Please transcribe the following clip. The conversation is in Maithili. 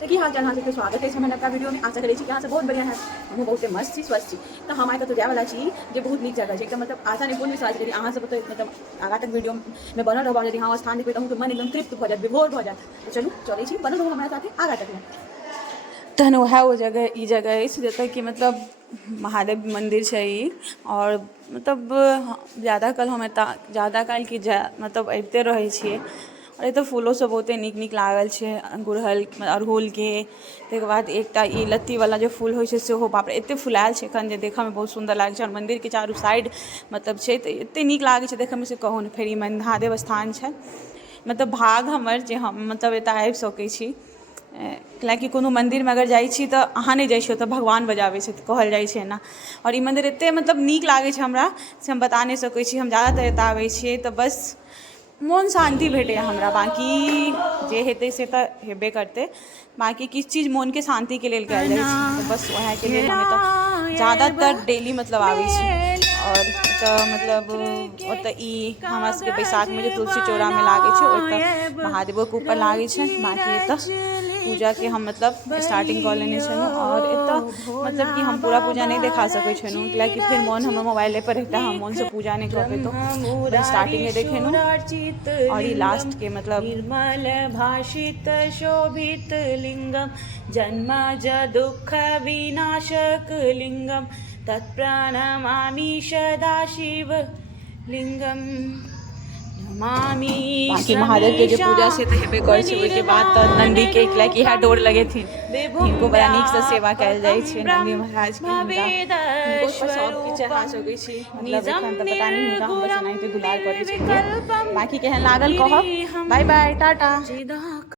तो की हाल चाल हाँ सबके स्वागत है मैंने अपना वीडियो में आशा करी कि यहाँ से बहुत बढ़िया है हमहूँ बहुत मस्त छी स्वस्थ छी तो हम आए तो जाए वाला छी जे बहुत नीक जगह है एकदम मतलब आशा नहीं पूर्ण विश्वास यदि अहाँ सब मतलब आगा तक वीडियो में बनल रहब यदि हाँ स्थान देखबै तो मन एकदम तृप्त भऽ जायत विभोर भऽ जायत तो चलू चलै छी बनल रहू हमारे साथे आगा तक में तहन वह वो जगह ई जगह अछि जतऽ कि मतलब महादेव मंदिर छै ई और मतलब ज़्यादा काल हम एतऽ ज़्यादा काल की मतलब अबिते रहै छियै और एतऽ फूलो सब बहुते नीक नीक लागल छै गुड़हल अड़हुलके ताहिके बाद एकटा ई लत्तीवाला जे फूल होइ छै सेहो बाप रे एते फुलायल छै एखन जे देखऽमे बहुत सुन्दर लागै छै और मन्दिरके चारू साइड मतलब छै तऽ एते नीक लागै छै देखऽमे से कहू ने। फेर ई महादेव स्थान छै मतलब भाग हमर जे हम मतलब एतऽ आबि सकै छी कैलाकि कोनो मन्दिरमे अगर जाइ छी तऽ अहाँ नहि जाइ छी ओतऽ भगवान बजाबै छै तऽ कहल जाइ छै एना और ई मन्दिर एते मतलब नीक लागै छै हमरा से हम बता नहि सकै छी। हम ज़्यादातर एतऽ आबै छियै तऽ बस मोन शान्ति भेटैए हमरा बाँकी जे हेतै से तऽ हेबे करतै बाँकी किछु चीज मोनके शान्तिके लेल कयल जाइ छै तऽ बस वएहके लेल हम एतऽ ज़्यादातर डेली मतलब आबै छी। और एतऽ मतलब ओतऽ ई हमरा सबके बैसाखमे जे तुलसी चौरामे लागै छै ओतऽ महादेवोके ऊपर लागै छै। बाँकी एतऽ पूजाके हम मतलब स्टार्टिंग कऽ लेने छलहुँ और एतऽ मतलब कि हम पूरा पूजा नहीं देखा सकै छलहुँ कियाकि फिर मोन हमर मोबाइलेपर रहता हम मोनसँ पूजा नहीं कऽ पेतहुँ बस स्टार्टिंगे देखेलहुँ और ई लास्टके मतलब निर्मल भाषित शोभित लिंगम जन्मज दुःख विनाशक लिंगम तत्प्रणमामि सदाशिव लिंगम बाकी महादेव के जो पूजा से तो हेबे कर छै ओहिके बाद तो नंदी के कियाकि इएह डोर लगेथिन हिनको बड़ा नीक से सेवा कयल जाइ छै नंदी महाराज के हुनको सब किछु चढ़ा सकै छी मतलब एखन तऽ पता नहीं हुनका हम बस एनाहिते दुलार करै छी। बाकी केहन लागल कहब। बाय बाय टाटा।